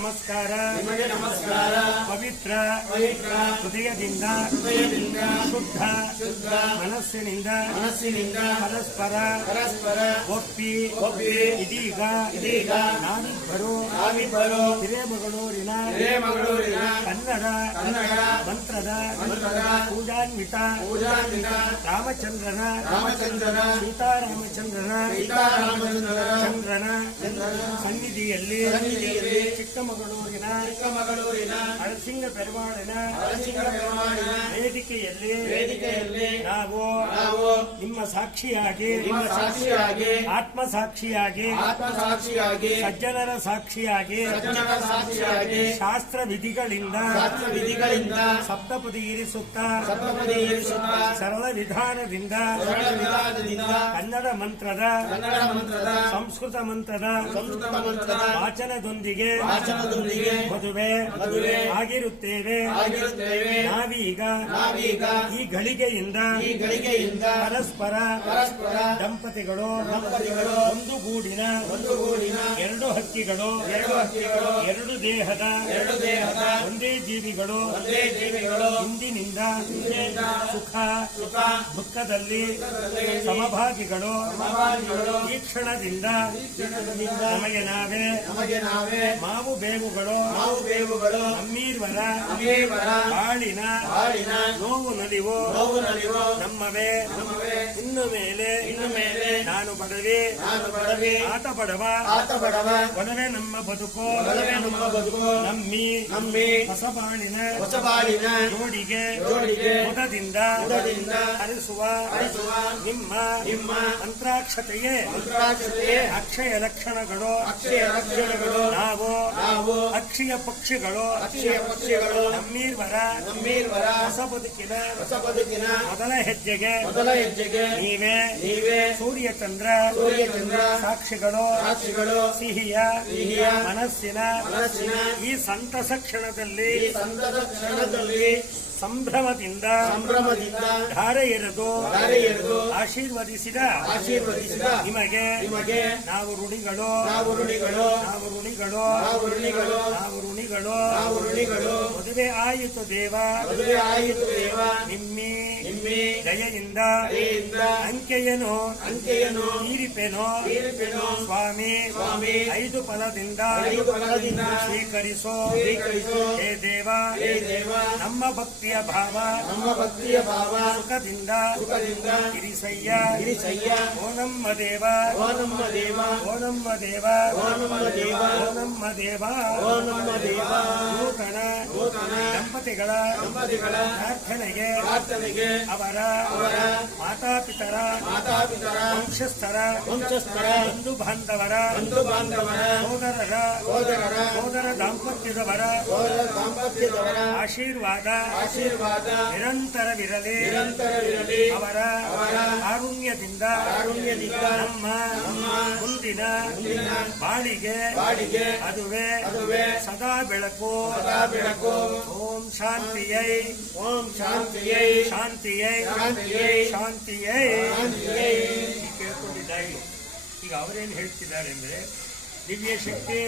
ನಮಸ್ಕಾರ ನಿಮಗೆ ನಮಸ್ಕಾರ ಪವಿತ್ರ ಪವಿತ್ರ ಹೃದಯದಿಂದ ಹೃದಯದಿಂದ ಶುದ್ಧ ಶುದ್ಧ ಮನಸ್ಸಿನಿಂದ ಮನಸ್ಸಿನಿಂದ ಪರಸ್ಪರ ಪರಸ್ಪರ ಒಪ್ಪಿ ಒಪ್ಪಿ ಇದೀಗ ಇದೀಗ ನಾವಿಬ್ಬರು ನಾವಿಬ್ಬರು ಹಿರೇಮಗಳೂರಿನ ಹಿರೇಮಗಳೂರಿನ ಕನ್ನಡ ಕನ್ನಡ ಮಂತ್ರದ ಮಂತ್ರದ ಪೂಜಾನ್ವಿತ ಪೂಜಾನ್ವಿತ ರಾಮಚಂದ್ರನ ರಾಮಚಂದ್ರನ ಸೀತಾರಾಮಚಂದ್ರನ ಸೀತಾರಾಮಚಂದ್ರನ ಚಂದ್ರನ ಸನ್ನಿಧಿಯಲ್ಲಿ ಸನ್ನಿಧಿಯಲ್ಲಿ ಚಿಕ್ಕಮಗಳೂರಿನ ಚಿಕ್ಕಮಗಳೂರಿನ ಪೆರುವಾಳಿನ ಅರಸಿಂಗ ಪೆರುಮಾಳಿನ ವೇದಿಕೆಯಲ್ಲಿ ವೇದಿಕೆಯಲ್ಲಿ ನಾವು ನಾವು ನಿಮ್ಮ ಸಾಕ್ಷಿಯಾಗಿ ನಿಮ್ಮ ಸಾಕ್ಷಿಯಾಗಿ ಆತ್ಮ ಸಾಕ್ಷಿಯಾಗಿ ಆತ್ಮ ಸಾಕ್ಷಿಯಾಗಿ ಸಜ್ಜನರ ಸಾಕ್ಷಿಯಾಗಿ ಸಜ್ಜನರ ಸಾಕ್ಷಿಯಾಗಿ ಶಾಸ್ತ್ರ ವಿಧಿಗಳಿಂದ ಶಾಸ್ತ್ರ ವಿಧಿಗಳಿಂದ ಸಪ್ತಪದಿ ಇರಿಸುತ್ತಾ ಸಪ್ತಪದಿ ಇರಿಸುತ್ತಾ ಸರಳ ವಿಧಾನದಿಂದ ಸರಳ ವಿಧಾನದಿಂದ ಕನ್ನಡ ಮಂತ್ರದ ಕನ್ನಡ ಮಂತ್ರದ ಸಂಸ್ಕೃತ ಮಂತ್ರದ ಸಂಸ್ಕೃತ ಮಂತ್ರದ ವಾಚನದೊಂದಿಗೆ ವಾಚನದೊಂದಿಗೆ ಮದುವೆ ಮದುವೆ ಆಗಿರುತ್ತೇವೆ ಆಗಿರುತ್ತೇವೆ ನಾವೀಗ ನಾವೀಗ ಈ ಗಳಿಗೆಯಿಂದ ಈ ಗಳಿಗೆಯಿಂದ ಪರಸ್ಪರ ಪರಸ್ಪರ ದಂಪತಿಗಳು ದಂಪತಿಗಳು ಒಂದು ಗೂಡಿನ ಒಂದು ಗೂಡಿನ ಎರಡು ಹಕ್ಕಿಗಳು ಎರಡು ಹಕ್ಕಿಗಳು ಎರಡು ದೇಹದ ಎರಡು ದೇಹದ ಒಂದೇ ಜೀವಿಗಳು ಒಂದೇ ಜೀವಿಗಳು ಹಿಂದಿನಿಂದ ಹಿಂದಿನಿಂದ ಸುಖ ಸುಖ ದುಃಖದಲ್ಲಿ ಸಮಭಾಗಿಗಳು. ಸಮಭಾಗಿಗಳು. ಈ ಕ್ಷಣದಿಂದ ನಮಗೆ ನಾವೇ ನಮಗೆ ನಾವೇ ಮಾವು ಬೇವುಗಳು ಮಾವು ಬೇವುಗಳು ಅಮ್ಮೀರ್ವರ ಅಮ್ಮೀರ್ವರ ಬಾಳಿನ ಬಾಳಿನ ನೋವು ನಲಿವು ನೋವು ನಲಿವು ನಮ್ಮವೇ ನಮ್ಮವೇ ಮೇಲೆ ಇನ್ನು ಮೇಲೆ. ನಾನು ಬಡವಿ. ನಾನು ಬಡವಿ. ಆತ ಬಡವ. ಆತ ಬಡವ. ಒಡವೆ ನಮ್ಮ ಬದುಕು. ಒಡವೆ ನಮ್ಮ ಬದುಕು. ನಮ್ಮಿ. ನಮ್ಮಿ. ಹೊಸಬಾಣಿನ. ಹೊಸ ಬಾಳಿನ ಜೋಡಿಗೆ. ಜೋಡಿಗೆ. ಮುಖದಿಂದ ಮುಖದಿಂದ ಹರಿಸುವ. ಹರಿಸುವ. ನಿಮ್ಮ. ನಿಮ್ಮ. ಅಂತ್ರಾಕ್ಷತೆಯೇ ಅಂತ್ರಾಕ್ಷತೆಯೇ ಅಕ್ಷಯ ಲಕ್ಷಣಗಳು. ಅಕ್ಷಯ ಲಕ್ಷಣಗಳು. ನಾವು ಪಕ್ಷಿಗಳು ಅಕ್ಷಯ ಪಕ್ಷಿಗಳು ನಮ್ಮೀರ್ ಪಕ್ಷಿಗಳು ನಮ್ಮೀರ್ವರ ನಮ್ಮೀರ್ವರ ಹೊಸ ಬದುಕಿನ ಹೊಸ ಬದುಕಿನ ಮೊದಲ ಹೆಜ್ಜೆಗೆ ಮೊದಲ ಹೆಜ್ಜೆಗೆ ನೀವೇ ನೀವೇ ಸೂರ್ಯ ಚಂದ್ರ ಸೂರ್ಯ ಚಂದ್ರ ಸಾಕ್ಷಿಗಳು ಸಾಕ್ಷಿಗಳು ಸಿಹಿಯ ಸಿಹಿಯ ಮನಸ್ಸಿನ ಮನಸ್ಸಿನ ಈ ಸಂತಸ ಕ್ಷಣದಲ್ಲಿ ಸಂತಸ ಕ್ಷಣದಲ್ಲಿ ಸಂಭ್ರಮದಿಂದ ಸಂಭ್ರಮದಿಂದ ಧಾರೆ ಎರೆದು ಧಾರೆ ಎರೆದು ಆಶೀರ್ವದಿಸಿದ ಆಶೀರ್ವದಿಸಿದ ನಿಮಗೆ ನಿಮಗೆ ನಾವು ಋಣಿಗಳು ನಾವು ಋಣಿಗಳು ನಾವು ಋಣಿಗಳು ನಾವು ಋಣಿಗಳು ನಾವು ಋಣಿಗಳು. ನಾವು ಋಣಿಗಳು. ಮದುವೆ ಆಯಿತು ದೇವ ಮದುವೆ ಆಯಿತು ದೇವ. ನಿಮ್ಮಿ ನಿಮ್ಮಿ ದಯೆಯಿಂದ ದಯೆಯಿಂದ ಅಂಕೆಯನು ಅಂಕೆಯನ್ನು ತೀರಿಪೆನು ತೀರಿಪೆನು ಸ್ವಾಮಿ ಸ್ವಾಮಿ ಐದು ಫಲದಿಂದ ಐದು ಫಲದಿಂದ ಸ್ವೀಕರಿಸೋ ಸ್ವೀಕರಿಸು ಹೇ ದೇವ ಹೇ ದೇವ ನಮ್ಮ ಭಕ್ತಿಯ ಭಾವ ನಮ್ಮ ಭಕ್ತಿಯ ಭಾವ ಸುಖದಿಂದ ಸುಖದಿಂದ ಇರಿಸಯ್ಯ ಇರಿಸಯ್ಯ ಓ ನಮ್ಮ ದೇವ ಓ ನಮ್ಮ ದೇವ ಓ ನಮ್ಮ ದೇವ ಓ ನಮ್ಮ ದೇವ ಓ ನಮ್ಮ ದೇವ ಓ ನಮ್ಮ ದೇವ ನೂತನ ನೂತನ ದಂಪತಿಗಳ ದಂಪತಿಗಳ ಪ್ರಾರ್ಥನೆಗೆ ಪ್ರಾರ್ಥನೆಗೆ ಅವರ ಅವರ ಮಾತಾಪಿತರ ಮಾತಾಪಿತರ ವಂಶಸ್ಥರ ವಂಶಸ್ಥರ ಬಂಧು ಬಾಂಧವರ ಬಂಧು ಬಾಂಧವರ ಸೋದರರ ಸೋದರರ ಸೋದರ ದಾಂಪತ್ಯದವರ ಸೋದರ ದಾಂಪತ್ಯದವರ ಆಶೀರ್ವಾದ ಆಶೀರ್ವಾದ ನಿರಂತರವಿರಲಿ ನಿರಂತರವಿರಲಿ ಅವರ ಅವರ ಕಾರುಣ್ಯದಿಂದ ಕಾರುಣ್ಯದಿಂದ ನಮ್ಮ ನಮ್ಮ ಮುಂದಿನ ಮುಂದಿನ ಬಾಳಿಗೆ ಬಾಡಿಗೆ ಅದುವೇ ಅದುವೇ ಸದಾ ಬೆಳಕು ಸದಾ ಬೆಳಕು ಓಂ ಶಾಂತಿಯೈ ಓಂ ಶಾಂತಿಯೈ ಶಾಂತಿಯೈ ಶಾಂತಿಯೈ ಶಾಂತಿಯೈ ಶಾಂತಿಯೈ ಕೇಳ್ಕೊಂಡಿದ್ದಾಗಿ ಈಗ ಅವರೇನು ಹೇಳ್ತಿದ್ದಾರೆ ಅಂದ್ರೆ ದಿವ್ಯ ಶಕ್ತಿ